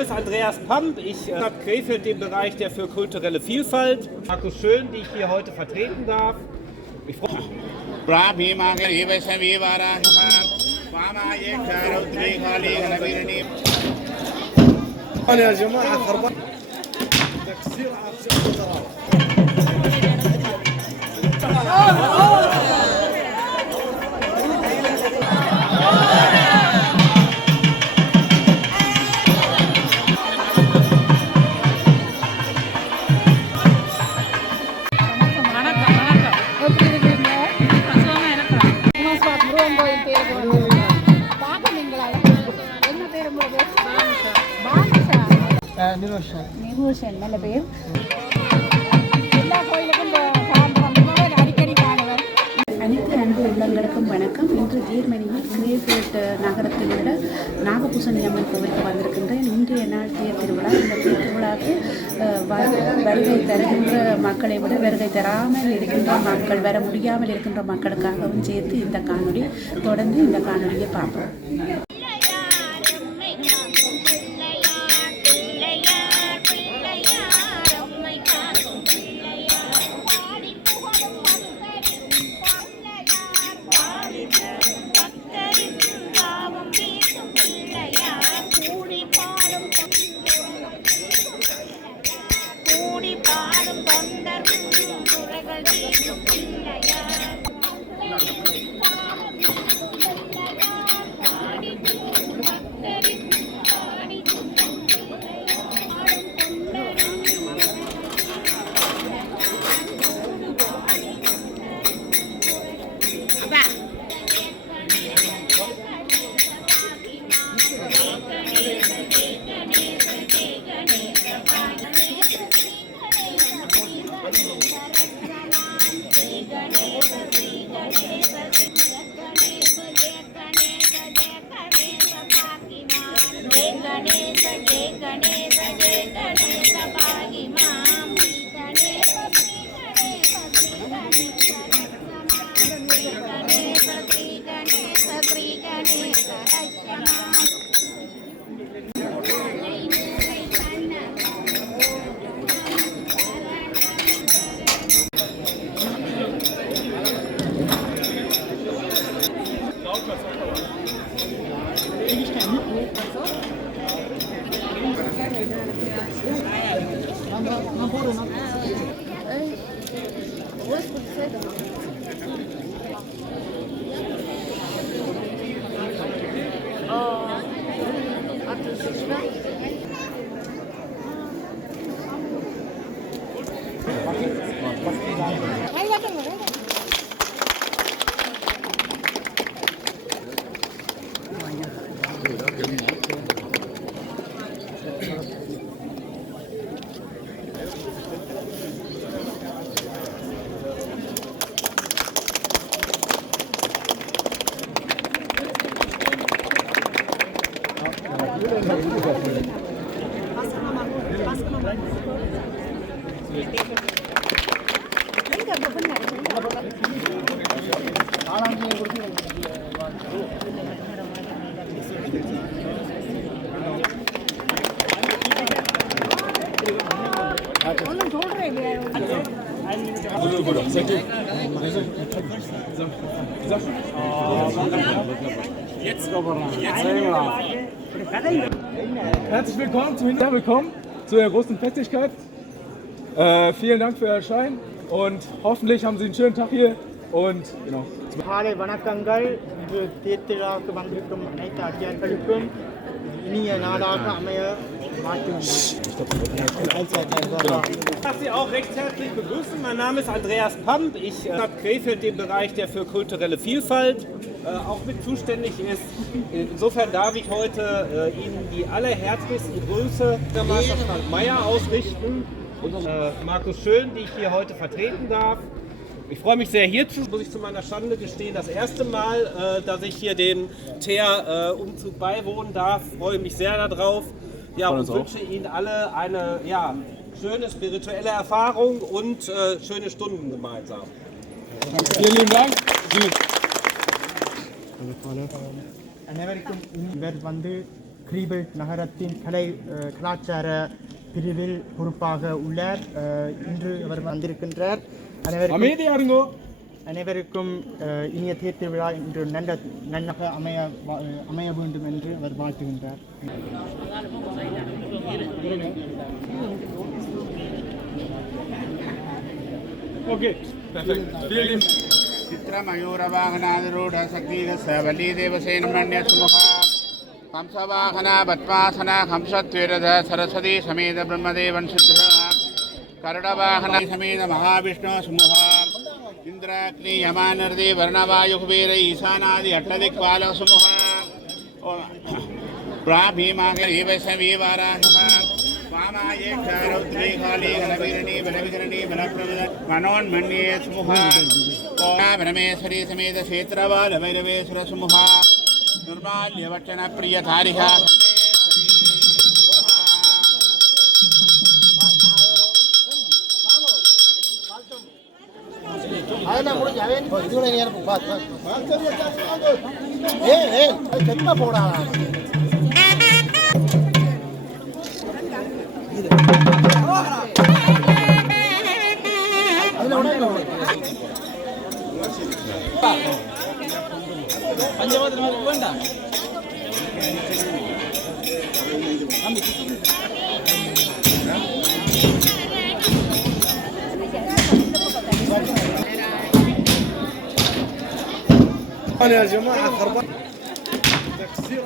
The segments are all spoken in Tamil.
Name ist Andreas Pamp. Ich habe Krefeld den Bereich der für kulturelle Vielfalt. Markus Schön, die ich hier heute vertreten darf. Ich freue mich. நிகூஷன் நல்ல பேர். அனைத்து அன்பு உள்ளங்களுக்கும் வணக்கம். இன்று ஜெர்மனியில் கிரேஃபெல்ட் நகரத்தில் உள்ள நாகபூசணி அம்மன் கோவிலுக்கு வந்திருக்கின்றேன். இன்றைய நாள் தேர் திருவிழா. இந்த தேர் திருவிழாவுக்கு வருகை தருகின்ற மக்களை விட வருகை தராமல் இருக்கின்ற மக்கள், வர முடியாமல் இருக்கின்ற மக்களுக்காகவும் சேர்த்து இந்த காணொளி தொடர்ந்து இந்த காணொலியை பார்ப்போம். Herzlich willkommen zu der großen Festigkeit. Vielen Dank für Ihr Erscheinen und hoffentlich haben Sie einen schönen Tag hier und genau. காலை வணக்கங்கள். இது தேர்திருவிழாவுக்கு வந்திருக்கும் அனைத்து அடியார்களுக்கும் இனிய நாடாக அமைய Ich darf Sie auch recht herzlich begrüßen. Mein Name ist Andreas Pamp. Ich habe Krefeld den Bereich, der für kulturelle Vielfalt auch mit zuständig ist. Insofern darf ich heute Ihnen die allerherzlichsten Grüße der Meister Frank Meyer ausrichten und Markus Schön, die ich hier heute vertreten darf. Ich freue mich sehr hierzu, muss ich zu meiner Schande gestehen, das erste Mal, dass ich hier den Teer-Umzug beiwohnen darf. Ich freue mich sehr darauf. Ja, und wünsche Ihnen alle eine schöne spirituelle Erfahrung und schöne Stunden gemeinsam. Vielen lieben Dank. அனைவருக்கும் இவர் வந்து கிரீபெல்ட் நகரத்தின் கலாச்சார பிரிவில் பொறுப்பாக உள்ளார். இன்று அவர் வந்திருக்கின்றார். அனைவருக்கும் இனிய தேர் திருவிழா இன்று நன்னாக அமைய வேண்டும் என்று அவர் வாழ்த்துகின்றார். चित्रमयूरवाहनारूढ सखीरसवलीदेवसेनमण्यसुमुख हंसवाहना पद्मासना हंसत्विरध सरस्वती समेत ब्रह्मदेवन सिद्ध करुणवाहन समेत महाविष्णु सुमुख इंद्राग्नि यमानर्दि वर्णवायुकुबेर ईशानादि अट्टदिक्पाल सुमुख प्राभीमागरीवसवीवाराह वामाये क्षारौद्रे काले हलवीरणी बलविकरणी बलप्रमद मनोन्मन्ये सुमुखा ब्रह्मेश्वरी समेत क्षेत्रवाल भैरवेश्वर सुमुखा निर्माल्यवचन प्रियधारिहा يا جماعة خربان تكسير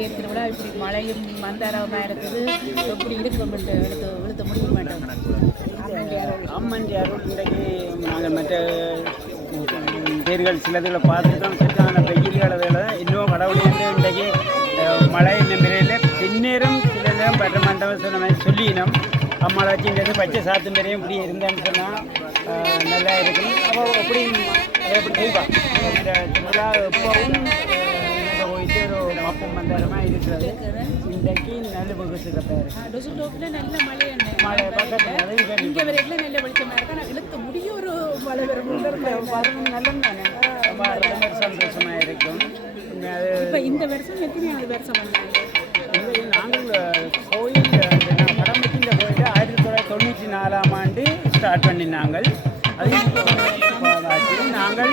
தேர் திருவிழா இப்படி மழையும் மந்தாரமாக இருக்குது எப்படி இருக்கும் இழுத்து முடிக்க மாட்டோம். அம்மன் அருள் இன்றைக்கு நாங்கள் மற்ற தேர்கள் சிலதுகளை பார்த்துட்டோம். சரியான வெயில் அளவில் இன்னும் கடவுளே இன்றைக்கு மழை நம்பிக்கையில் பின்னேறும் சில நேரம் பட்ட மண்டபம் சொன்ன மாதிரி சொல்லினோம். அம்மாவை வச்சுங்கிறது பச்சை சாத்து மாதிரியும் இப்படி இருந்தேன்னு சொன்னால் நல்லா இருக்கும். அப்போ எப்படி எப்படி செய்வான் இந்த திருவிழா எப்பவும் போயிட்டு ஒரு மப்பம் மந்தாரமாக இருக்கிறது. இன்றைக்கு நல்ல வகுத்துக்கிட்ட நல்ல மழை பக்கத்தில் இங்கே வரைக்கும் நல்ல வெளிச்சமாக இருக்கு. ஆனால் இழுத்து முடிய ஒரு மழை வரும் நல்லம் தானே சந்தோஷமாக இருக்கும். இப்போ இந்த வருஷம் எத்தனையாவது வருஷம் வந்தாங்க? நாங்கள் கோயில் படம் வச்சு இந்த கோயில் 1994ஆம் ஆண்டு ஸ்டார்ட் பண்ணினாங்க. அது நாங்கள்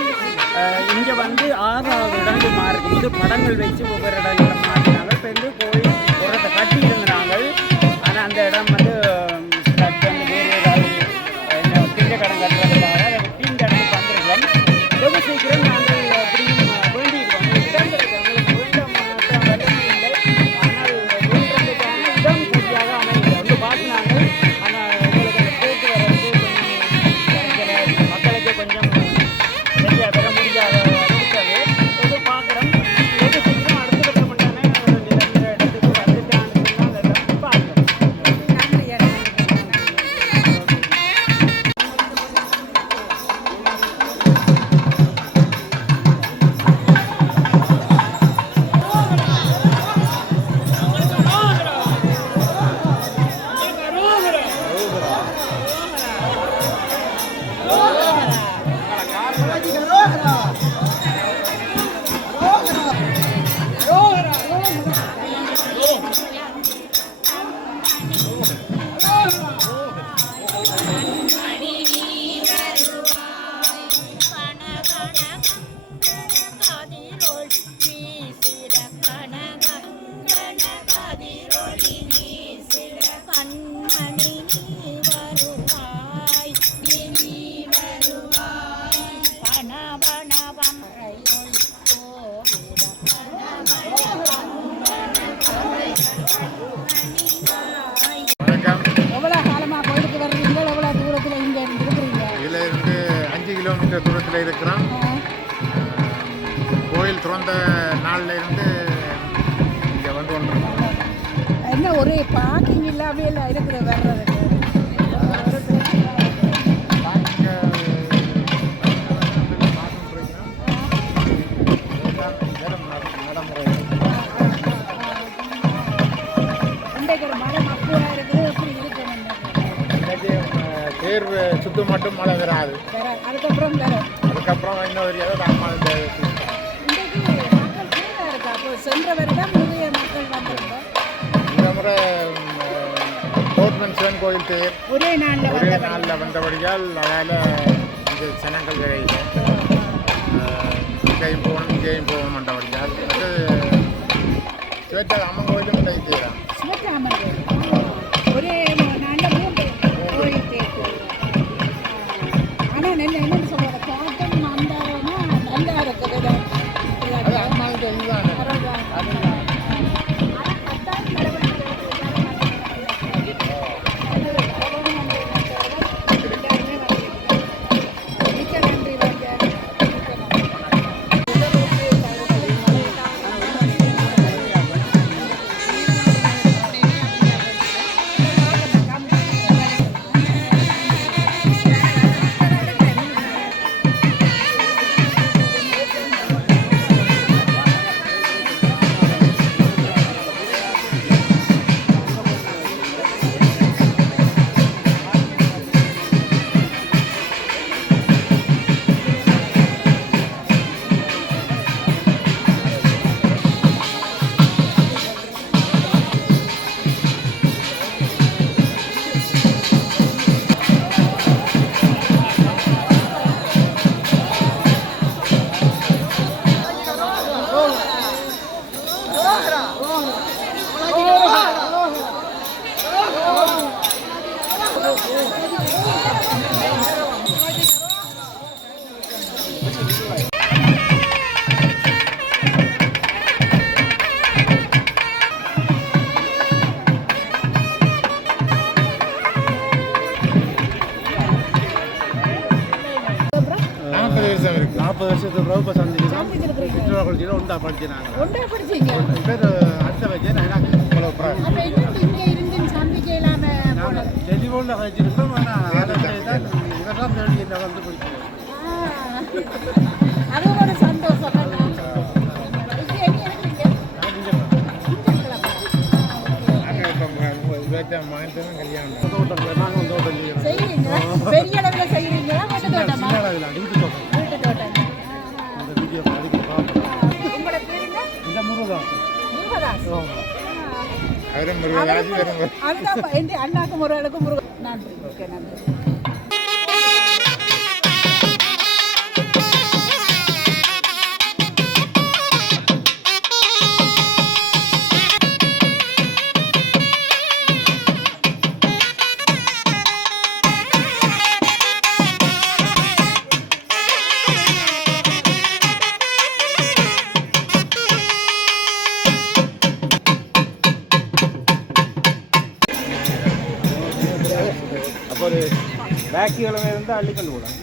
இங்கே வந்து 6வது இடங்கள் மாறும்போது படங்கள் வச்சு ஒவ்வொரு இடங்களில் மாற்றினாங்க. இப்போ வந்து கோயில் ஒரு இடத்தை கட்டி இருந்தாங்க. ஆனால் அந்த இடம் வந்து ஸ்டார்ட் பண்ணி வேறு ஏதாவது திங்க கடன் கட்டுறதுக்காக அதை விட்டு இந்த இடத்துக்கு வந்திருக்கோம். ரொம்ப சீக்கிரம் நாங்கள் அப்படியும் வேண்டியிருக்கோம். இடம் கிடைக்கும் உங்களுக்கு வேண்டாம் வெள்ளமே இல்லை. ஆனால் வேண்டுறதுக்கான இடம் சரியாக அமையல வந்து பார்த்தினாங்க. ஆனால் எங்களுக்கு அந்த போக்குவரத்து கொஞ்சம் மக்களுக்கு கொஞ்சம் சரியாக பெற முடியாத இருக்கிறது. இது பார்க்குறோம். வெகு சீக்கிரம் அடுத்த கட்ட மட்டுமே நிரந்தர இடத்துக்கு வந்துட்டான்னு சொன்னால் அதெல்லாம் பார்க்குறோம். எவ்வளோ காலமாக கோயிலுக்கு வர்றீங்க? எவ்வளோ தூரத்தில் இங்கே இருக்கிறீங்க? இதில் இருந்து 5 கிலோமீட்டர் தூரத்தில் இருக்கிறோம். கோயில் திறந்த நாளில் இருந்து இங்கே வந்து கொண்டிருக்கோம். என்ன ஒரு பார்க்கிங் இல்லாமல் இல்லை இருக்கிற வர்றதுக்கு தேர்வு சுத்து மட்டும் மழை வராது. அதுக்கப்புறம் இன்னொரு அம்மா சென்ற வருடம் நிறைய மக்கள் வந்திருந்தோம். இந்த முறை கவர்மெண்ட் சிவன் கோயில் தேர் ஒரே நாளில் வந்தபடியால் அதால் இங்கே ஜனங்கள் விரையில் இங்கேயும் போகணும் இங்கேயும் போகணும் வந்தபடியால் சிவத்த அம்மன் கோயிலும் இன்றைக்கு தேரான். சிவத்தாமன் ஒரே நாளில் 3 கோயில் தேர். ஆனால் என்னென்னு சொல்லுவாங்க காட்டன் மந்தாரமா நல்லா இருக்குது. அது அம்மாவுக்கு இதுதான் 40 வருஷத்துக்கு பிறகு இப்போ சந்திக்கிறோம். சுற்றுலா குளிச்சியில் ஒன்றா படிச்சு நாங்கள் ஒன்றா படிச்சீங்க பேர் அடுத்த வச்சு எனக்கு இவ்வளோ அப்போ இன்னும் இங்கே இருந்து சந்திக்க இல்லாமல் நாங்கள் டெலிஃபோனில் கழிச்சிருக்கோம். ஆனால் தான் இவரெல்லாம் தேடி என்ன வந்து பிடிச்சிருக்கோம். அது ஒரு சந்தோஷம். இங்கே என்ன இருக்கீங்க? மகன் கல்யாணம் தோட்டம் நாங்கள் தோட்டம் செய்கிறோம். செய்கிறீங்களா? பெரிய அளவில் செய்கிறீங்களா? வீட்டு தோட்டமா? சின்ன அளவில் வீட்டு தோட்டம். வீட்டு தோட்டம். அந்த வீடியோ அதுக்கு பார்ப்போம். உங்களோட பேருங்க? இந்த முருகதாஸ். முருகதாஸ். அவரும் ராசி வரும். அதுதான் என் அண்ணாக்கும் முருகனுக்கும் முருகன். நன்றி. ஓகே, நன்றி. அப்போ ஒரு பேக்கி கிழமை இருந்தால் அள்ளிக்கொண்டு போகலாம்.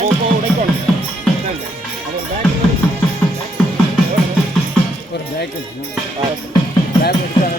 போக உடைக்கணும். அது ஒரு பேக் ஒரு பேக் பேக் எடுத்தாங்க.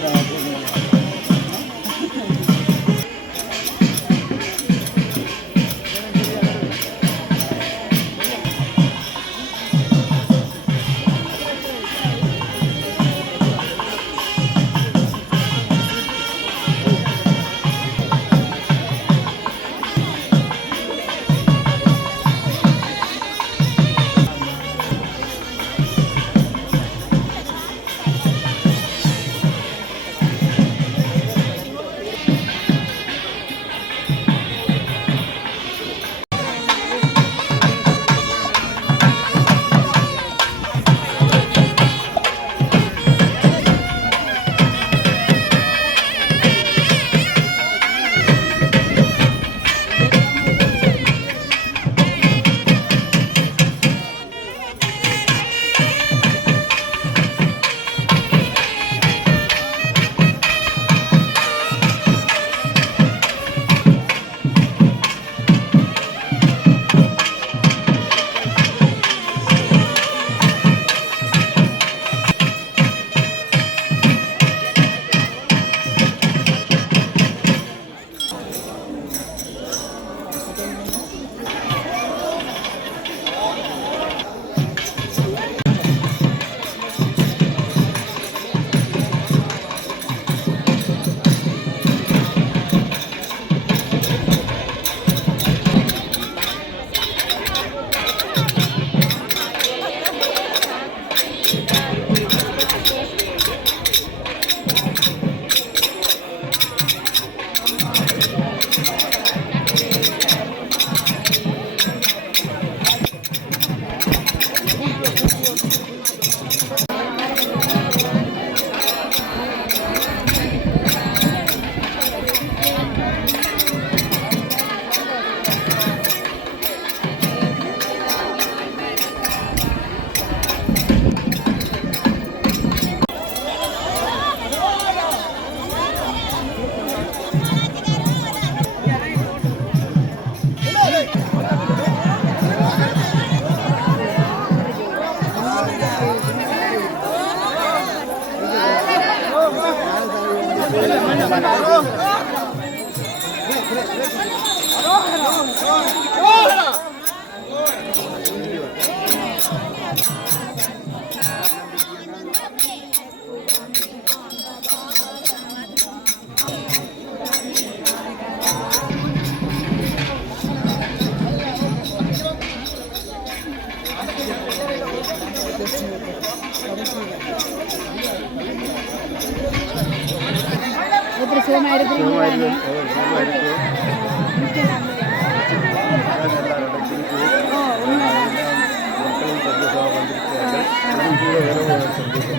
எப்படி சுகமா இருக்கிறீங்களா?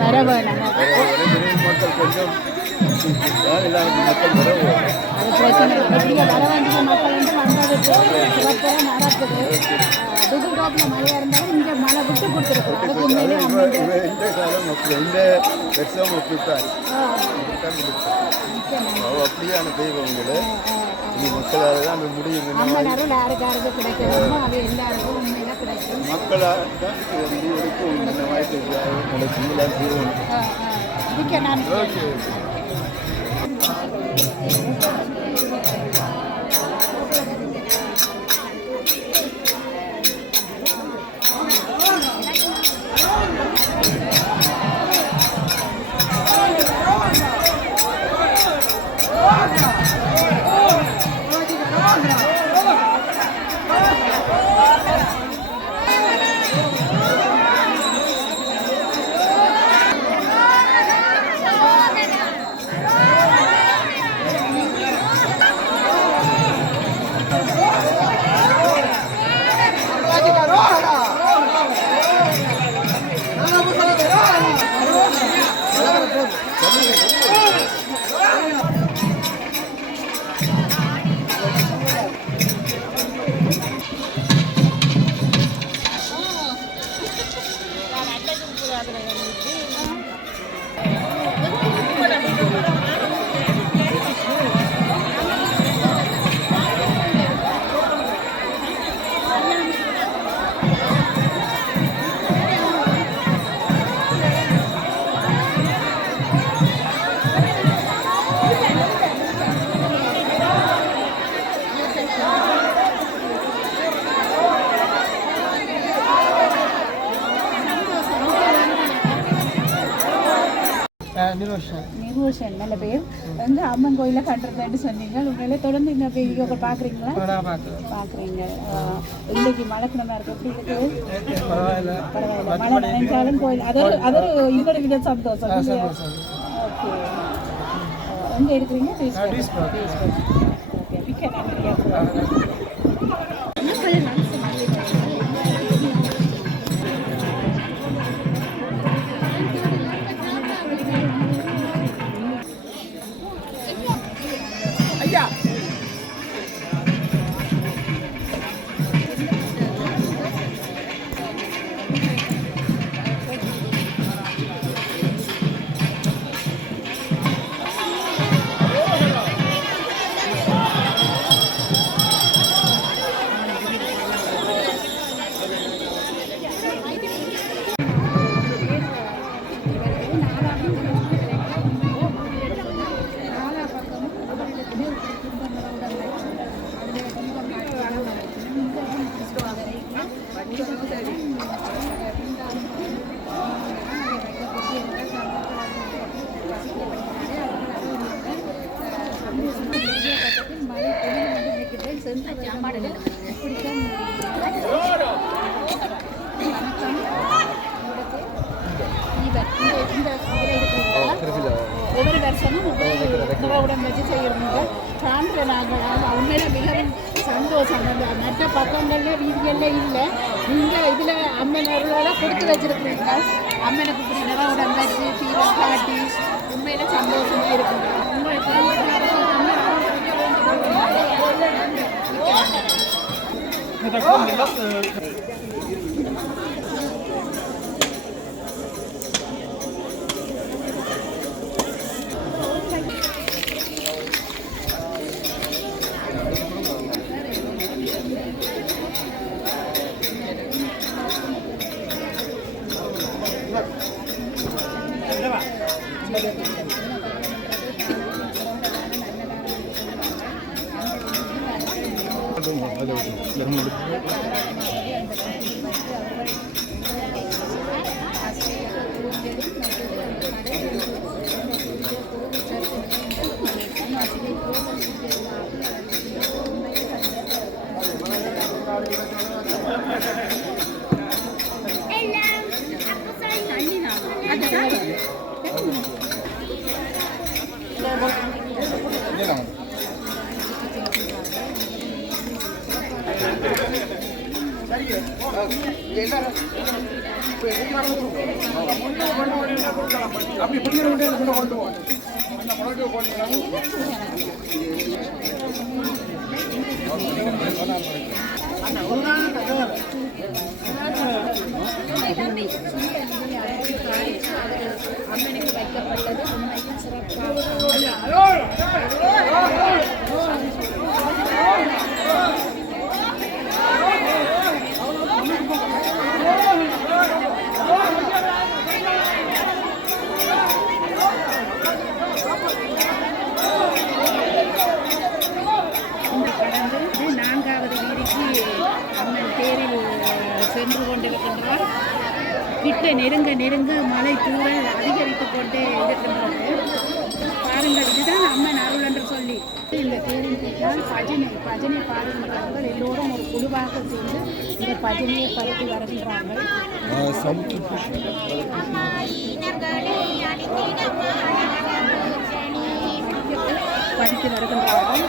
வர வேணும். அது பிரச்சனை இல்லை. நீங்கள் வர வேண்டிய மக்கள் வந்து வந்ததுக்கு சிவப்புற நடக்குது. டிஜிட்டோப்பில் மழையாக இருந்தாலும் இங்கே மழை விட்டு கொடுத்துருக்கோம். அதுக்கு உண்மையிலே இந்த காலம் அப்படி இந்த வருஷம் அப்படித்தான் அப்படியான தெய்வங்களே இது மக்களால் தான் அந்த முடியும். அம்மனருள் யாருக்காருக்கு கிடைக்கணுமோ அது எல்லாருக்கும் உண்மையில கிடைக்கும். மக்களால் தான் முடிவெடுக்கும் இந்த வாய்ப்பு நடக்கும் தீர்வு. இதுக்கு நான் நிரோஷன் நல்ல பேர் வந்து அம்மன் கோயிலில் கண்டிருந்தேன்னு சொன்னீங்க. உண்மையிலே தொடர்ந்து இந்த வீடியோக்கள் பார்க்குறீங்களா? பார்க்குறீங்க. இன்னைக்கு மழை கிழமை இருக்கு, எப்படி இருக்குது? பரவாயில்ல. மழை நினைச்சாலும் கோயில் அது ஒரு இன்னொரு வித சந்தோஷம். ஓகே, எங்கே இருக்கிறீங்க? ஓகே, மிக்க நன்றி. ஒவ்வொரு வருஷமும் உணவுடன் வச்சு செய்கிறவங்க சான்று நாங்கள் உண்மையில மிகவும் சந்தோஷம். அந்த மற்ற பக்கங்களில் வீதிகளில் இல்லை, நீங்கள் இதில் அம்மன் அருளெல்லாம் கொடுத்து வச்சுருக்கிறீங்க. அம்மனுக்கு இப்படி நிறவுடன் வச்சு தீரம் காட்டி உண்மையில சந்தோஷமாக இருக்குங்க. அப்படி அம்மனுக்கு வைக்கப்பட்டது உண்மையில் சிறப்பாக நான்காவது வீதிக்கு அம்மன் தேரில் சென்று கொண்டிருக்கின்றார். கிட்ட நெருங்க நெருங்க மலை தூரல் அதிகரித்து கொண்டே இருக்கின்றது. பாருங்கள், இதுதான் அம்மன் அருள் என்று சொல்லி இந்த தேரின் பின்னால் பஜனை பாடுகின்றார்கள். எல்லோரும் ஒரு குழுவாக சேர்ந்து இந்த பஜனையை படித்து வருகின்றார்கள். படித்து வருகின்றார்கள்.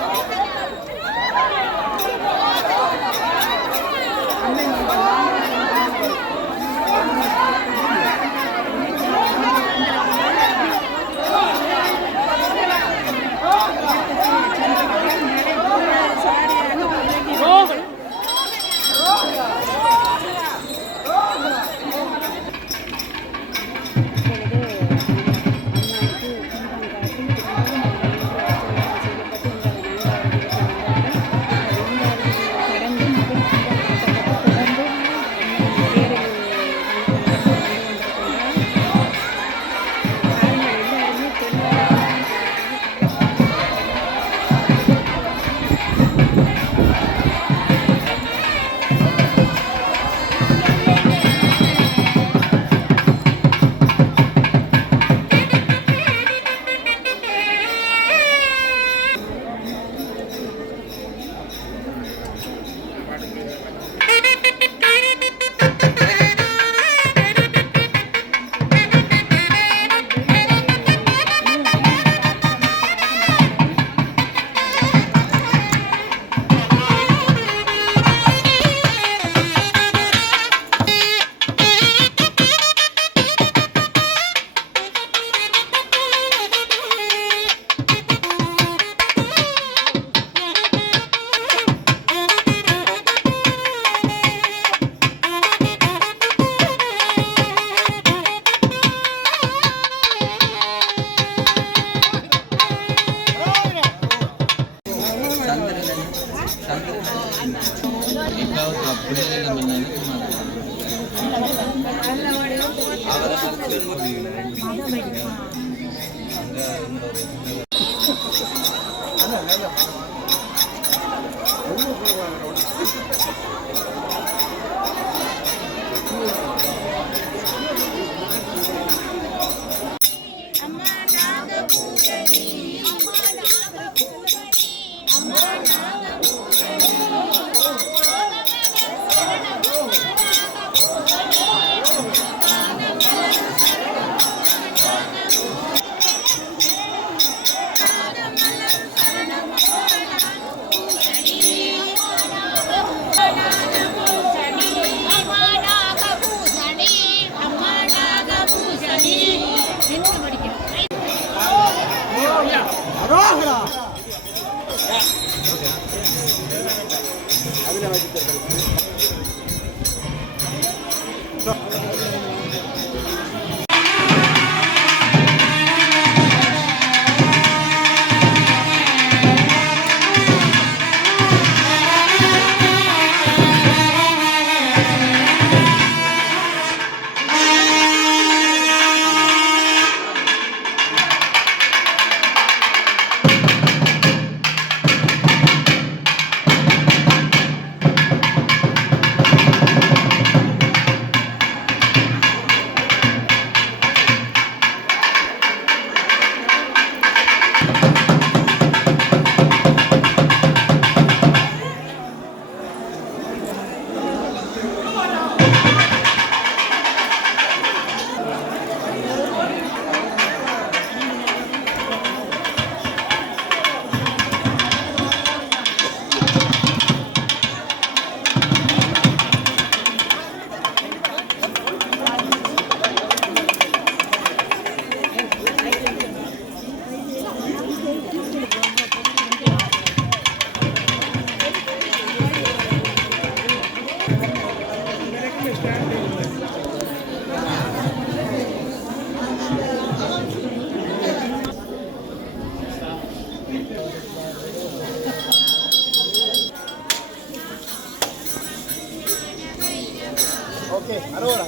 ஓகே அரோரா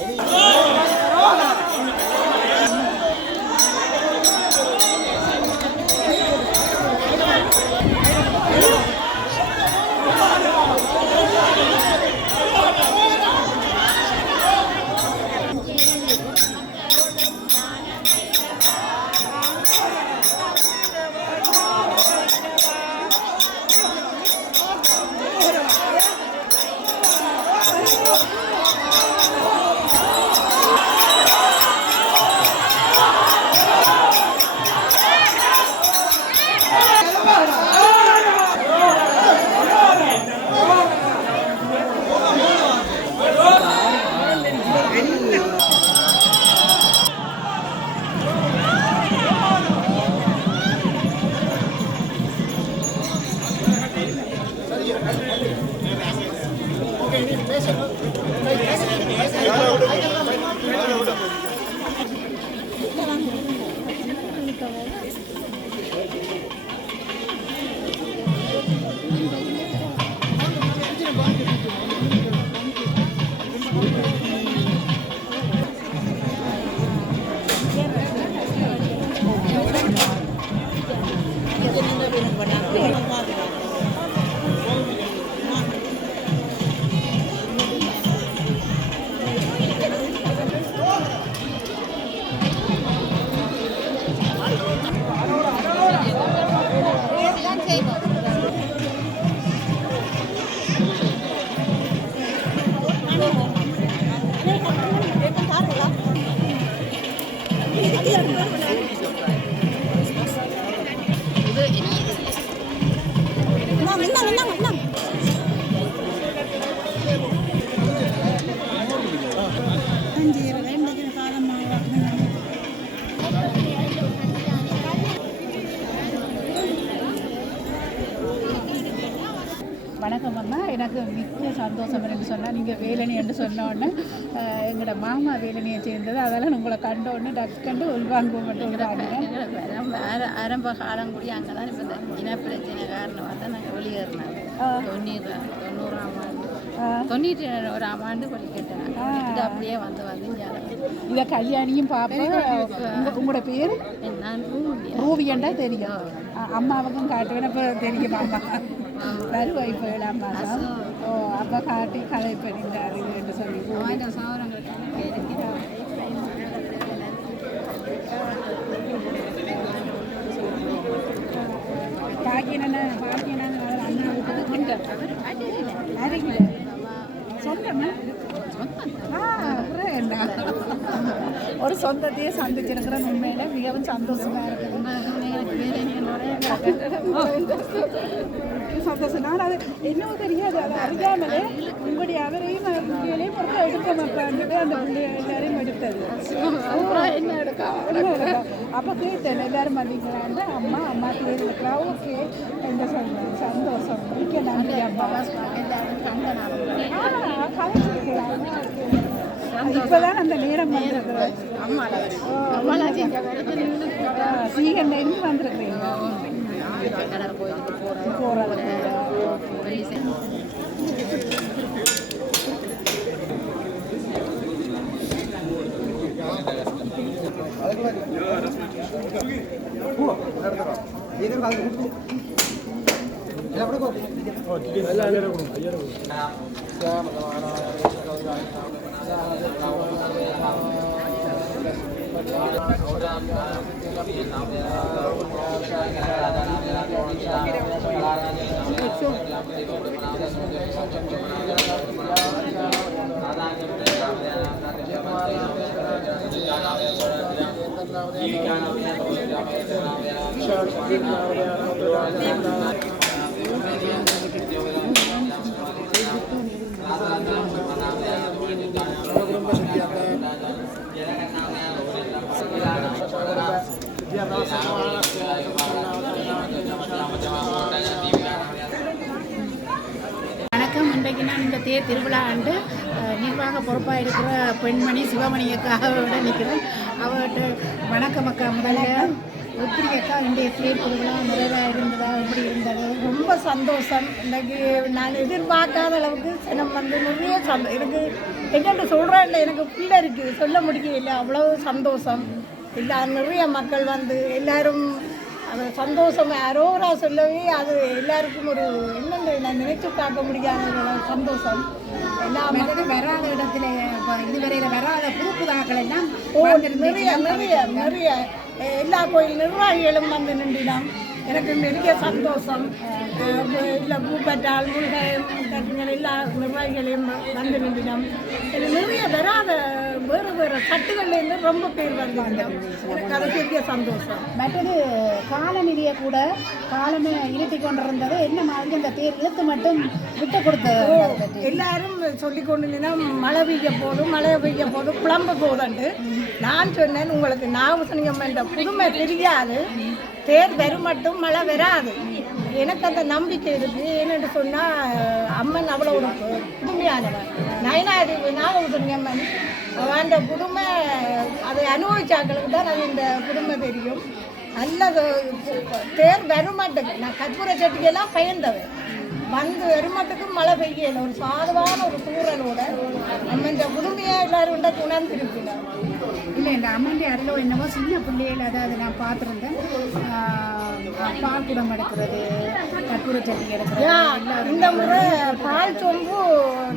வணக்கம் அம்மா. எனக்கு மிக்க சந்தோஷம் என்று சொன்னால் நீங்கள் வேலணி என்று சொன்னோன்னு எங்களோட மாமா வேலணியை சேர்ந்தது. அதெல்லாம் உங்களை கண்டோன்னு டக்குண்டு உள்வாங்குவோம் ஆரம்ப காலம் கூடிய அங்கே தான் இப்போ இந்த இனப்பிரச்சனை காரணமாக தான் நாங்கள் வெளியேறினோம். 91ஆம் ஆண்டு படிக்கட்டேன். இது அப்படியே வந்து இதை கல்யாணியும் பார்ப்பேன். உங்களோட பேர் நான் ரூவியண்டா தெரியும். அம்மாவுக்கும் காட்டுவேன். அப்போ தெரியும் அம்மா வருவா இப்போ 7ஆம் மாதம். அப்போ காட்டி கலை பண்ணிட்டார் என்று சொல்லி பாக்கியனா அண்ணாவுக்கு அருகில் சொந்தமா என்ன ஒரு சொந்தத்தையே சந்திச்சிருக்கிறேன். உண்மையில மிகவும் சந்தோஷமா இருக்குது. சந்தோஷம். நான் அது இன்னும் தெரியாது. அது அறியாமலே உங்களுடைய அவரையும் பிள்ளைகளையும் ஒரு எடுக்க மாட்டான்ட்டு அந்த பிள்ளை எல்லாரையும் எடுத்தது. என்ன எடுக்க அப்போ கேட்டேன் எல்லாரும் வந்தீங்களான்னு. அம்மா பேர் இருக்கிறா. ஓகே இந்த சந்தோஷம். மிக்க நன்றி அம்மா. இப்பதான் அந்த நேரம் வந்திருக்கிறேன். சீகண்டைன்னு வந்திருக்கிறீங்க. போறது வணக்கம். இன்றைக்கு நான் இந்த தேர் திருவிழா ஆண்டு நிர்வாக பொறுப்பாக இருக்கிற பெண்மணி சிவமணி அக்காவோட நிற்கிறேன். அவர்கிட்ட வணக்கம் அக்கா. முதல்ல எப்படி அக்கா இன்றைய தேர் திருவிழா நிறைவாக இருந்ததா? எப்படி இருந்தது? ரொம்ப சந்தோஷம். இன்றைக்கு நான் எதிர்பார்க்காத அளவுக்கு சினம் வந்து நிறைய எனக்கு என்னென்று சொல்கிறேன், எனக்கு பிள்ளை இருக்குது, சொல்ல முடியல. அவ்வளோ சந்தோஷம். எல்லாரும் நிறைய மக்கள் வந்து எல்லாரும் அது சந்தோஷம் அரோரா சொல்லவே அது எல்லாருக்கும் ஒரு என்னென்னு நான் நினைச்சு பார்க்க முடியாத ஒரு சந்தோஷம். எல்லா மக்களும் வராத இடத்துல இதுவரையில் வராத புது புதாக்கள் எல்லாம் நிறைய நிறைய நிறைய எல்லா கோயில் நிர்வாகிகளும் வந்து நின்றுலாம். எனக்கு நிறைய சந்தோஷம். இல்லை பூப்பட்டால் முருகன் எல்லா நிர்வாகிகளையும் வந்து நின்றுனோம். நிறைய வராத வேறு வேறு சட்டுகள்லேருந்து ரொம்ப பேர் வந்தாங்க. எனக்கு அது பெரிய சந்தோஷம். மற்றது காலநிதியை கூட காலமே இழுத்தி கொண்டிருந்தது என்ன மாதிரி அந்த தேர் இழுத்து மட்டும் விட்டு கொடுத்தது. எல்லாரும் சொல்லி கொண்டு மழை பெய்ய போதும் குழம்ப போதுண்டு. நான் சொன்னேன், உங்களுக்கு நாகபூசணியம் என்ற புதுமை தெரியாது, தேர் வரும் மட்டும் மழை வராது. எனக்கு அந்த நம்பிக்கை இருக்குது. ஏன்னு சொன்னால் அம்மன் அவ்வளோ ஒரு புதுமையானவன். நயனாதேவி நாகபூசணி அம்மன் அந்த புதுமை அதை அனுபவிச்சாக்களுக்கு தான் அது இந்த புதுமை தெரியும். நல்ல தேர் வருமாட்டுக்கு நான் கற்பூர சட்டிக்கெல்லாம் பயந்தவன். வந்து வருமாட்டுக்கு மழை பெய்யல, ஒரு சாதுவான ஒரு தூரலோட நம்ம இந்த புதுமையை எல்லாரும் உணர்ந்திருக்கிறோம். இல்லை, இந்த அம்மன் அருளோ என்னவோ சின்ன பிள்ளைகள், அதாவது நான் பார்த்துருந்தேன், பால் குடம் எடுக்கிறது, கற்பூர சட்டி எடுக்கிறது. இந்த முறை பால் சொம்பு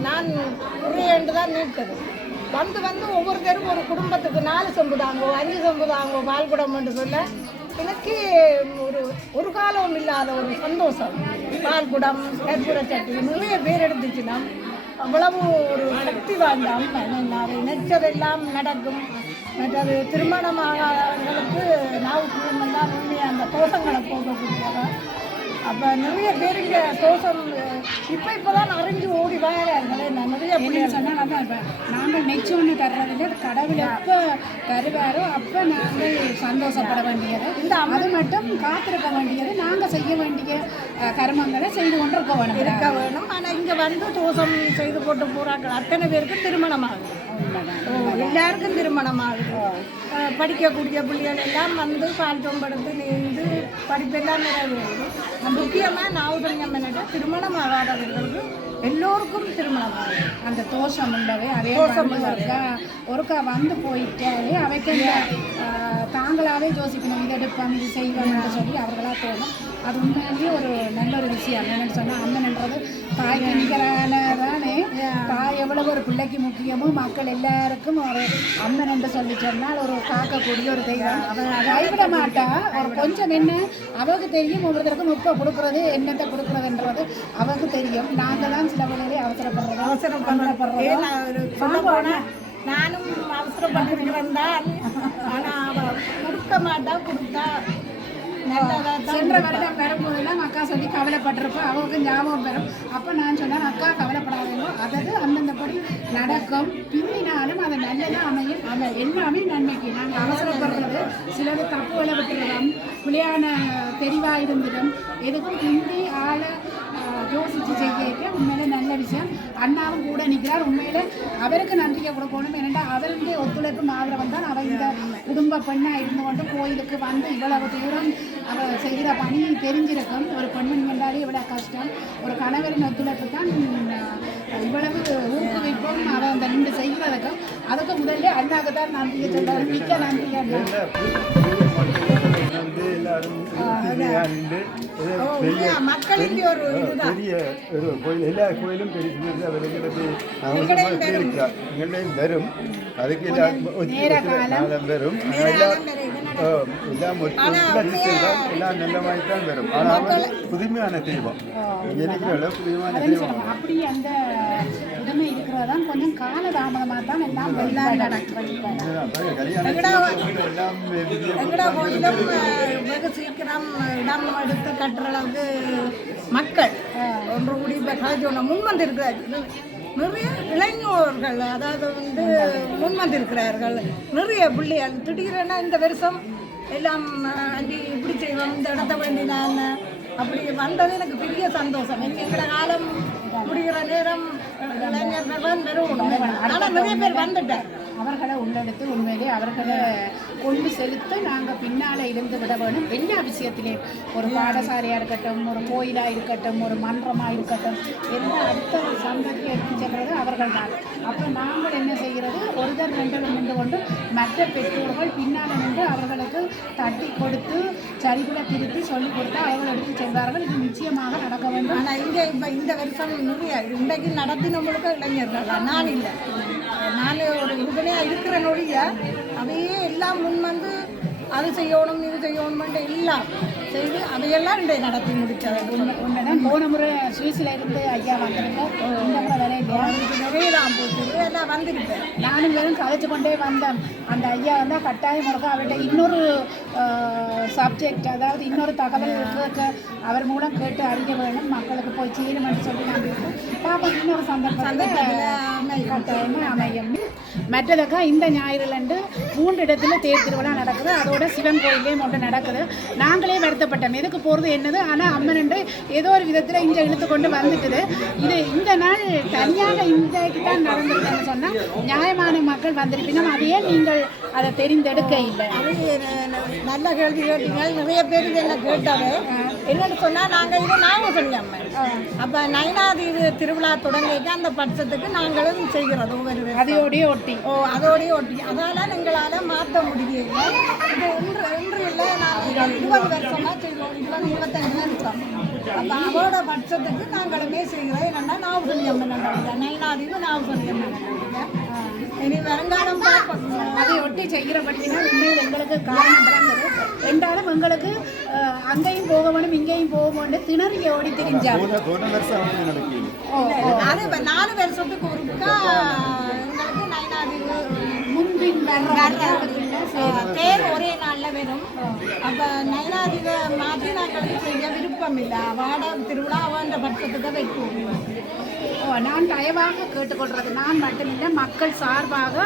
நான் உரையண்டு தான் நீட்டது. வந்து வந்து ஒவ்வொருத்தரும் ஒரு குடும்பத்துக்கு 4 சொம்பு தாங்கோ 5 சொம்பு தாங்கோ பால் குடம்னு சொல்ல எனக்கு ஒரு காலம் இல்லாத ஒரு சந்தோஷம். பால் குடம் கற்பூர சட்டி நிறைய பேர் எடுத்துச்சுன்னா அவ்வளவு ஒரு சக்தி வாய்ந்த அம்மன். நினைச்சதெல்லாம் நடக்கும். மற்றது திருமணமாகாதவர்களுக்கு நாவுக்குள்ளம் தான் உண்மையாக அந்த தோஷங்களை போகக்கூடியவா. அப்போ நிறைய பேருக்கு தோஷம் இப்போதான் அறிஞ்சு ஓடி வாயார்களே. நான் நிறைய பிள்ளைங்க சொன்னால் இப்போ நாங்கள் நெச்சு ஒன்று தர்றதில்லை, கடவுள் எப்போ தருவாரோ அப்போ நாங்கள் சந்தோஷப்பட வேண்டியது. இந்த அது மட்டும் காத்திருக்க வேண்டியது. நாங்கள் செய்ய வேண்டிய கர்மங்களை செய்து கொண்டு இருக்க வேணும். ஆனால் இங்கே வந்து தோஷம் செய்து போட்டு போகிறாங்க. அத்தனை பேருக்கு திருமணம் ஆகுது. எல்லாருக்கும் திருமணம் ஆகுது. படிக்கக்கூடிய பிள்ளைகள் எல்லாம் வந்து பால் சொம்பெடுத்து நீந்து படிப்பெல்லாம் நிறைவேறுது. முக்கியமாக நாகபூசணியம்மன்கிட்ட திருமணம் ஆகாதவர்களுக்கு எல்லோருக்கும் திருமணம் ஆகும். அந்த தோஷம் உள்ளவே அதே ஒருக்கா வந்து போயிட்டாலே அவைக்கு தாங்களாகவே யோசிக்கணும், இது எடுப்போம் இது செய்வோம் என்று சொல்லி அவர்களாக தோணும். அது உண்மையிலேயே ஒரு நல்ல ஒரு விஷயம். என்னென்னு சொன்னால் அம்மன்ன்றது தாய்க்கு நிகரானதானே. தாய் எவ்வளவு ஒரு பிள்ளைக்கு முக்கியமோ மக்கள் எல்லாருக்கும் ஒரு அம்மன் என்று சொல்லி சொன்னால் ஒரு காக்கக்கூடிய ஒரு தெய்வம். கைவிட மாட்டா. ஒரு கொஞ்சம் என்ன அவருக்கு தெரியும், ஒவ்வொருத்தருக்கும் முப்பை கொடுக்குறது என்னத்தை கொடுக்குறதுன்றது அவருக்கு தெரியும். நாங்கள் தான் சில வேளையிலே அவசரப்படுறது. நானும் அவசரப்பட்டிருக்கிறேன் தான். ஆனால் அவள் கொடுக்க மாட்டா. கொடுத்தா சென்ற வருடம் வரும்போதெல்லாம் அக்கா சொல்லி கவலைப்பட்டிருப்போம். அவருக்கு ஞாபகம் வரும். அப்போ நான் சொன்னேன், அக்கா கவலைப்படாதோ, அதாவது அந்தந்தபடி நடக்கும். பின்னினாலும் அது நல்லதாக அமையும். எல்லாமே நன்மைக்கு. நாங்கள் அவசரப்படுறது சிலது தப்புகளை விட்டுருவோம். பிள்ளையான தெரிவாக இருந்துடும். எதுக்கும் ஹிந்தி ஆளை யோசித்து செய்ய உண்மையிலே நல்ல விஷயம். அண்ணாவும் கூட நிற்கிறார். உண்மையிலே அவருக்கு நன்றியை கொடுக்கணும். ஏன்னா அவருடைய ஒத்துழைப்பும் ஆதரவும் தான் அவள் இந்த குடும்ப பெண்ணாக இருந்து கொண்டு கோயிலுக்கு வந்து இவ்வளவு தூரம் அவள் செய்கிற பணி தெரிஞ்சிருக்கும். ஒரு பெண்மணி என்றாலே இவ்வளோ கஷ்டம். ஒரு கணவரின் ஒத்துழைப்பு தான் இவ்வளவு ஊக்குவிப்பும் அவள் அந்த நின்று செய்கிறதுக்கு. அதுக்கு முதல்ல அண்ணாவுக்கு தான் நன்றியை சொல்கிறார். மிக்க நன்றி அண்ணா. மக்களுக்கு ஒரு பெரிய ஒரு கோயில், எல்லா கோயிலும் பெரிய வரும். அதுக்கு எல்லாம் வரும். எல்லாம் நல்ல மாதிரி தான் வரும். ஆனால் புதுமையான தெய்வம் புதுமையான தெய்வம். அப்படி அந்த உடமை இருக்கிறதான் கொஞ்சம் காலதாமதமாக தான் எல்லாம் நடக்கிறது. வெகு சீக்கிரம் இடம் எடுத்து கட்டுற அளவுக்கு மக்கள் ஒன்று கூடி முன் வந்திருக்கிறார். நிறைய இளைஞர்கள் அதாவது வந்து முன் வந்திருக்கிறார்கள். நிறைய பிள்ளைகள் திடீரென இந்த வருஷம் எல்லாம் அண்டி இப்படி செய்வோம், இந்த இடத்த வேண்டினான் அப்படி வந்தது எனக்கு பெரிய சந்தோஷம். எங்களோட காலம் முடிகிற நேரம் இளைஞர்கள் தான் நிறுவனம். ஆனால் நிறைய பேர் வந்துட்டார். அவர்களை உள்ளெடுத்து உண்மையிலே அவர்களை கொண்டு செலுத்த நாங்கள் பின்னால் இருந்து விட வேணும். எல்லா விஷயத்திலையும் ஒரு பாடசாலையாக இருக்கட்டும், ஒரு கோயிலாக இருக்கட்டும், ஒரு மன்றமாக இருக்கட்டும், எல்லா அடுத்த சந்ததியை எடுத்து செல்வது அவர்கள் தான். அப்போ நாங்கள் என்ன செய்கிறது, ஒருத்தர் ரெண்டு நின்று கொண்டு மற்ற பெற்றோர்கள் பின்னால் நின்று அவர்களுக்கு தட்டி கொடுத்து சரிபட திருப்பி சொல்லிக் கொடுத்து அவர்கள் எடுத்து செல்வார்கள். இது நிச்சயமாக நடக்க வேண்டும். ஆனால் இங்கே இப்போ இந்த வருஷம் நிறைய இன்றைக்கு நடத்தினவங்களுக்கு இளைஞர்கள் தான். நான் இல்லை, நான் ஒரு உறுதுணையாக இருக்கிறனொழிய அதையே எல்லாம் முன் வந்து அது செய்யணும் இது செய்யணும்ன்ட்டு எல்லாம் செய்து அதையெல்லாம் இன்றைய நடத்தி முடித்தது. உண்மைதான். போன முறை சுவிஸில் இருந்து ஐயா வந்திருக்கேன். இந்த முறை வர இல்லையா? நிறைய தான் போச்சு, எல்லாம் வந்துருக்கேன். நானும் வெறும் கதைச்சு கொண்டே வந்தேன். அந்த ஐயா வந்தால் கட்டாயம் முறைக்க அவர்கிட்ட இன்னொரு சப்ஜெக்ட், அதாவது இன்னொரு தகவல் கேட்க அவர் மூலம் கேட்டு அறிய வேணும், மக்களுக்கு போய் செய்யணும்னு சொல்லி நான் பாப்பா இன்னொரு சந்தர்ப்பத்தில் கட்டாயமாக அமையும். மற்றதுக்கா இந்த ஞாயிறுலண்டு 3 இடத்துல தேர் திருவிழா நடக்குது. அதோட சிவன் கோயிலே ஒன்று நடக்குது. நாங்களே வருத்தப்பட்டோம், எதுக்கு போகிறது என்னது. ஆனால் அம்மனண்டு ஏதோ ஒரு விதத்தில் இங்கே இழுத்து கொண்டு வந்துட்டுது. இது இந்த நாள் தனியாக இன்றைக்கு தான் நடந்திருக்குன்னு சொன்னால் நியாயமான மக்கள் வந்திருப்பீங்க. அதையே நீங்கள் அதை தெரிந்தெடுக்க இல்லை. அது நல்ல கேள்வி கேட்டீங்க. நிறைய பேர் என்ன கேட்டாரு என்னன்னு சொன்னால் நாங்கள் இதை நாங்கள் சொன்னோம். அப்போ நயனாதீவு திருவிழா தொடங்கிட்டு அந்த பட்சத்துக்கு நாங்களும் செய்கிறோம் ஒவ்வொரு அதையோடையே ஒட்டி. அதோடையே ஒட்டி. அதால் எங்களால் மாற்ற முடியல. இது இன்று இல்லை, நாங்கள் 20 வருஷமாக செய்வோம். 25 வருஷம். அப்போ அதோட பட்சத்துக்கு நாங்களுமே செய்கிறோம். என்னென்னா நாவுசனியம் நயனாதீவு நாவுசனியம் இனி வருங்காலம் பார்ப்போம். அதை ஒட்டி செய்கிற பற்றினா உண்மையில் எங்களுக்கு காரணம் விளங்குது. ரெண்டாலும் எங்களுக்கு அங்கேயும் போக வேணும் இங்கேயும் போக வேண்டும் திணறிய ஓடி தெரிஞ்சாங்க. 4 வருஷத்துக்கு ஒருக்கா எங்களுக்கு நயனாதீவு முன்பின் பேர் ஒரே நாளில் வரும். அப்போ நயனாதீவை மாற்றி நாங்கள் செய்ய விருப்பம் இல்லை. வாட திருவிழா அவன்ற பட்சத்துக்கு வைக்குவோம். நான் தயவாக கேட்டுக்கொள்கிறது, நான் மட்டுமில்லை மக்கள் சார்பாக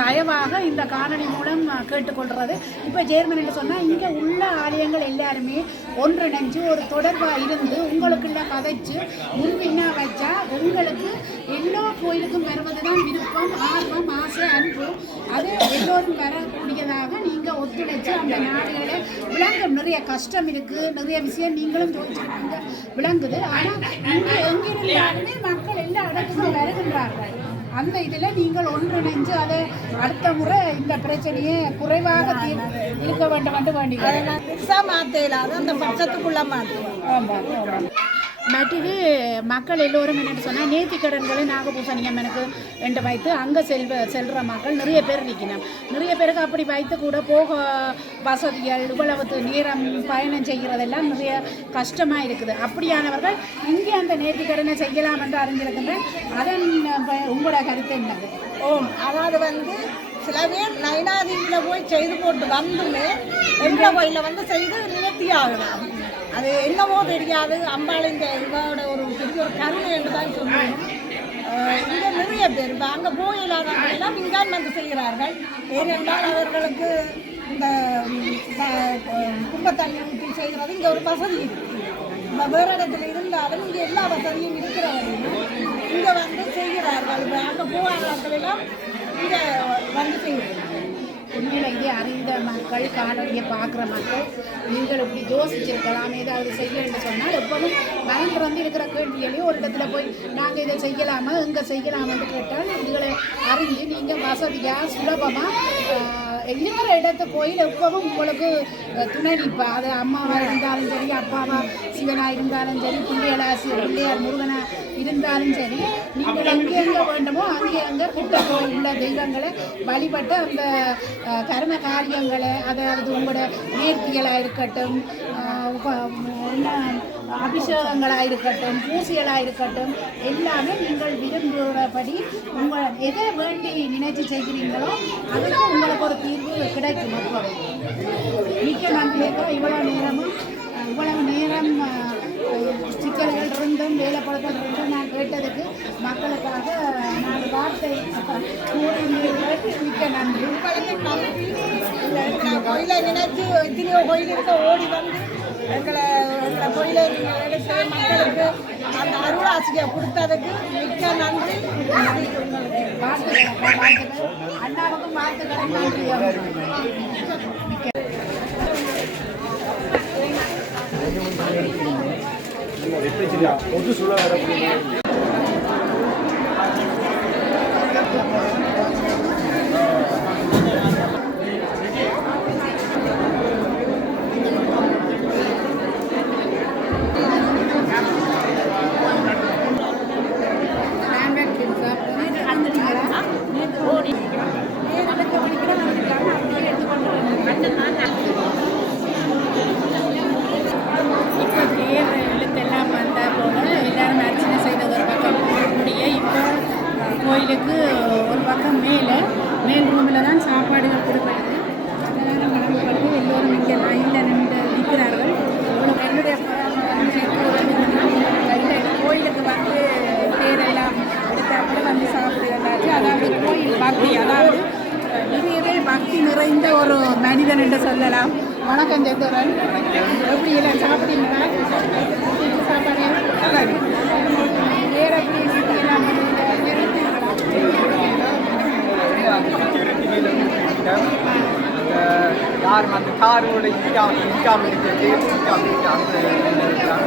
தயவாக இந்த காணொலி மூலம் கேட்டுக்கொள்கிறது. இப்போ ஜேர்மன் என்று சொன்னால் இங்கே உள்ள ஆலயங்கள் எல்லாருமே ஒன்றிணைஞ்சு ஒரு தொடர்பாக இருந்து உங்களுக்குள்ள கதைச்சு முன்பின்னா வச்சா உங்களுக்கு எல்லா கோயிலுக்கும் வருவது தான் விருப்பம், ஆர்வம், ஆசை, அன்பு. அது எல்லோரும் வரக்கூடியதாக நீங்கள் ஒத்துழைச்சு அந்த நாடுகளை விளங்கும். நிறைய கஷ்டம் இருக்குது, நிறைய விஷயம் நீங்களும் யோசிச்சுருக்கீங்க விளங்குது. ஆனால் இங்கே எங்கிருந்தாலுமே மக்கள் எல்லா இடத்துக்கும் வருகின்றார்கள். அந்த இதில் நீங்கள் ஒன்றிணைஞ்சு அதை அடுத்த முறை இந்த பிரச்சனையை குறைவாக இருக்க வேண்டும் என்று வேண்டிக்கிறேன். மாற்றலாது அந்த பட்சத்துக்குள்ள மாற்றுவோம். ஆமாம். மற்றது மக்கள் எல்லோரும் என்னென்னு சொன்னால் நேர்த்திக்கடன்களை நாகபூசணி அம்மனுக்கு என்று வைத்து அங்கே செல்கிற மக்கள் நிறைய பேர் நிற்கணும். நிறைய பேருக்கு அப்படி வைத்து கூட போக வசதிகள் இவ்வளவு நேரம் பயணம் செய்கிறதெல்லாம் நிறைய கஷ்டமாக இருக்குது. அப்படியானவர்கள் இங்கே அந்த நேர்த்திக்கடனை செய்யலாம் என்று அறிஞ்சிருக்கின்றேன். அதன் உங்களோட கருத்து என்னது? அதாவது வந்து சில பேர் நயனாதீவில் போய் செய்து போட்டு வந்துமே என்ற கோயிலில் செய்து நிவர்த்தி ஆகலாம். அது என்னவோ தெரியாது. அம்பாளின் இவரோட ஒரு பெரிய ஒரு கருணை என்று தான் சொல்லுவோம். இங்கே நிறைய பேர் இப்போ அங்கே போயில்லாதவர்களெல்லாம் இங்கான் செய்கிறார்கள். ஏனென்றால் அவர்களுக்கு இந்த கும்பத்தண்ணி ஊற்றி செய்கிறது இங்கே ஒரு வசதி இருக்குது. வேறு இடத்துல இருந்தாலும் இங்கே எல்லா வசதியும் இருக்கிறவர்களும் இங்கே செய்கிறார்கள். இப்போ அங்கே போவார்களெல்லாம் இங்கே செய்கிறார்கள். உண்மையில் இதே அறிந்த மக்கள் காணொலியை பார்க்குற மக்கள் நீங்கள் இப்படி யோசிச்சிருக்கலாம், ஏதாவது செய்ய என்று சொன்னால் எப்பவும் மனம் திறந்து இருக்கிற கேள்விகளையும் ஒரு இடத்துல போய் நாங்கள் இதை செய்யலாமா இங்கே செய்யலாமான்னு கேட்டால் இதுகளை அறிஞ்சு நீங்கள் வசதியாக சுலபமாக இருக்கிற இடத்து கோயில் எப்பவும் உங்களுக்கு துணை நிற்பா. அது அம்மாவாக இருந்தாலும் சரி, அப்பாவா சிவனாக இருந்தாலும் சரி, பிள்ளையார் முருகனாக இருந்தாலும் சரி, நீங்கள் எங்கே வேண்டுமோ அங்கே கிட்ட உள்ள தெய்வங்களை வழிபட்டு அந்த கர்ம காரியங்களை, அதாவது உங்களோட நேர்த்திகளாக இருக்கட்டும், அபிஷேகங்களாக இருக்கட்டும், பூசிகளாக இருக்கட்டும், எல்லாமே நீங்கள் விரும்புகிறபடி உங்களை எதை வேண்டி நினைச்சு செய்கிறீங்களோ அதுக்கு உங்களுக்கு ஒரு தீர்வு கிடைக்கும். மிக்க நன்றி. இவ்வளவு நேரம் சிக்கல்கள் இருந்தும் வேலைப்படுத்தல் இருந்தும் நான் கேட்டதுக்கு மக்களுக்காக நான் வார்த்தை மிக்க நன்றி. கோயிலை நினைச்சு எத்தனையோ கோயில் இருக்க ஓடி வந்து எங்களை கோயிலை எடுத்து மக்களுக்கு அந்த அருளாசியை கொடுத்ததுக்கு மிக்க நன்றி. அண்ணாவுக்கும் வாழ்த்துக்களை நன்றி. கோயிலுக்கு ஒரு பக்கம் மேல் ரூமில் தான் சாப்பாடுகள் கொடுக்கப்படுது. அதனால் மக்களுக்கு எல்லோரும் இங்கே லைனில் நின்று நிற்கிறார்கள். என்னுடைய கோயிலுக்கு வந்து பேரெல்லாம் எடுத்தாப்புல வந்து சாப்பிடுகிறாச்சு. அதாவது கோயில் பக்தி, அதாவது நிறையவே பக்தி நிறைந்த ஒரு மனிதன் என்று சொல்லலாம். வணக்கம் சேத்துரன், எப்படி இல்லை சாப்பிட்டீங்களா? சாப்பாடு வேற எப்படி எல்லாம் யாரும் அந்த காரோட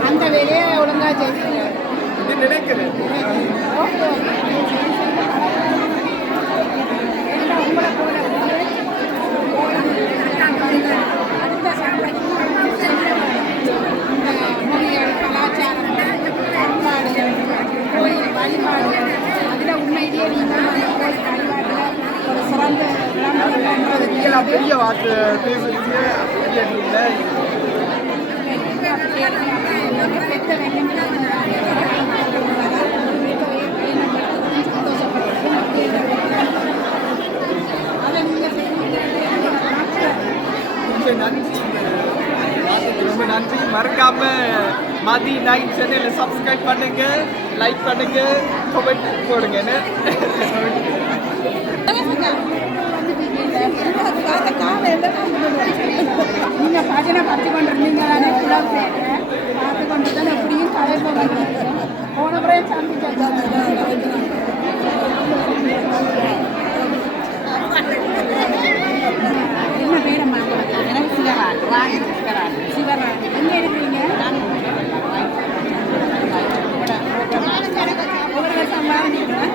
அந்த வேலையை ஒழுங்காக செய்வீங்க நினைக்கிறேன். உங்களை போல அடுத்த மொழிகள், கலாச்சாரம், பண்பாடுகள், கோயில் வழிபாடுகள், அதில் உண்மையிலேயே நீங்கள் அந்த கோயில் வழிபாட்டில் ஒரு சிறந்த விளம்பரம் பெரிய வார்த்தை பேசுறீங்க. ரொம்ப நன்றி. மறக்காம மதி நைட் சேனலை சப்ஸ்கிரைப் பண்ணுங்க, லைக் பண்ணுங்க, கமெண்ட் போடுங்க. நீங்கள் பஜனை பற்றி கொண்டிருந்தீங்களானே பார்த்து கொண்டு தான் எப்படியும் கலைப்ப போன முறையே சந்திச்சாங்க. என்ன பேரம்மா? எனக்கு சிவராணி. சிவராணி எங்கே இருக்கிறீங்க? ஒவ்வொரு வருஷம் வாங்கிங்களா?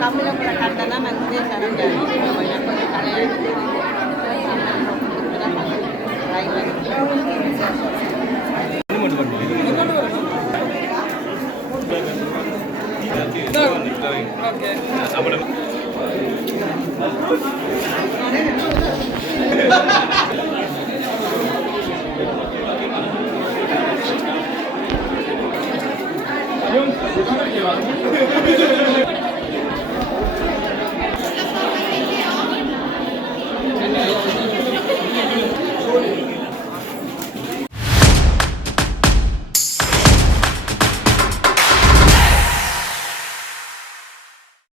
தமிழை கண்டனா வந்து Saranda Jungs, wir können hier was.